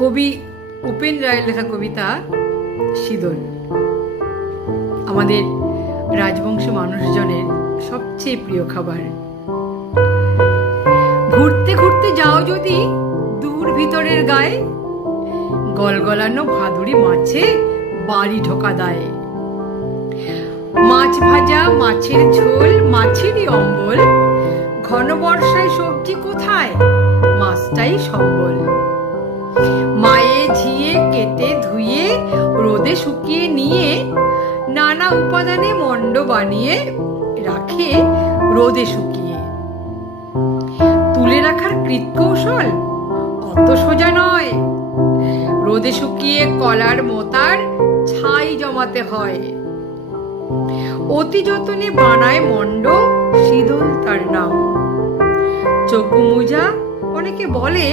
কবি উপেন রায়ের লেখা কবিতা শীদল। আমাদের রাজবংশী মানুষজনের সবচেয়ে প্রিয় খাবার। ঘুরতে ঘুরতে যাও যদি দূর ভিতরের গায়ে, গলগলানো ভাদুড়ি মাছে বাড়ি ঢোকা দেয়। মাছ ভাজা, মাছের ঝোল, মাছেরই অম্বল, ঘন বর্ষায় সবজি কোথায়, মাছটাই সম্বল। মায়ে ঝিয়ে কেটে ধুয়ে রোদে শুকিয়ে নিয়ে নানা উপাদানে মণ্ড বানিয়ে রাখে রোদে শুকিয়ে। তুলে রাখার কৃৎকৌশল অত সোজা নয়, রোদে শুকিয়ে কলার মোতার ছাই জমাতে হয়। অতি যতনে বানায় মণ্ড, শীদল তার নাম। চকু মুজা অনেকে বলে